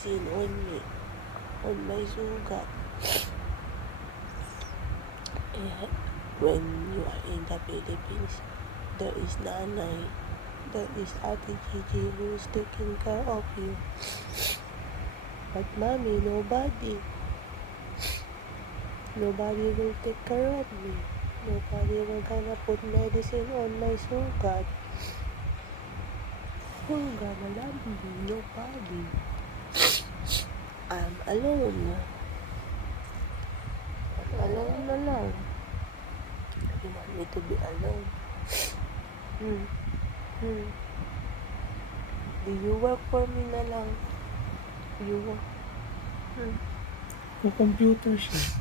medicine only on my sugat. When you are in the Philippines, there is nanay, there is Ate Gigi who is taking care of you. But mommy, nobody will take care of me. Nobody will gonna put medicine on my sugat. Who gonna love me? Nobody. I'm alone. I'm alone na lang. You want me to be alone? Do you work for me na lang? You work? Computer siya.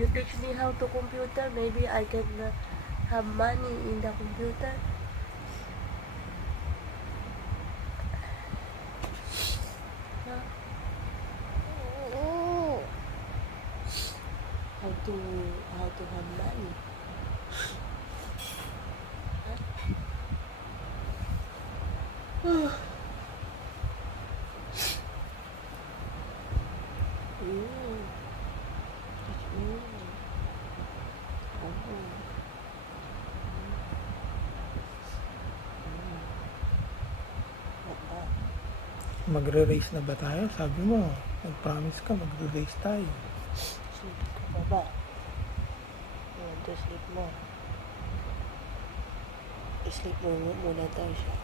You teach me how to computer. Maybe I can have money in the computer. Huh? How to have money? Huh? Teach me. Magre-race na ba tayo? Sabi mo, nag-promise ka, magre-race tayo. Sleep ka pa ba? You want to sleep more? Sleep muna tayo siya.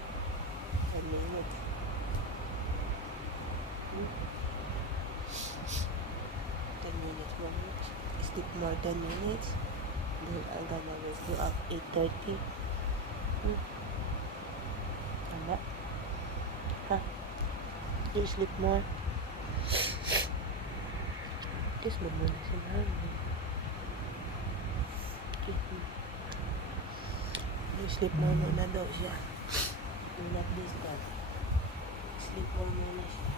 10 minutes. 10 minutes more. Sleep more 10 minutes. Then I'm gonna wake you up 8:30. Tama? Ha? You sleep more? Kiss mo muna si mami. You sleep more muna daw siya. Do not disturb. Sleep more muna siya.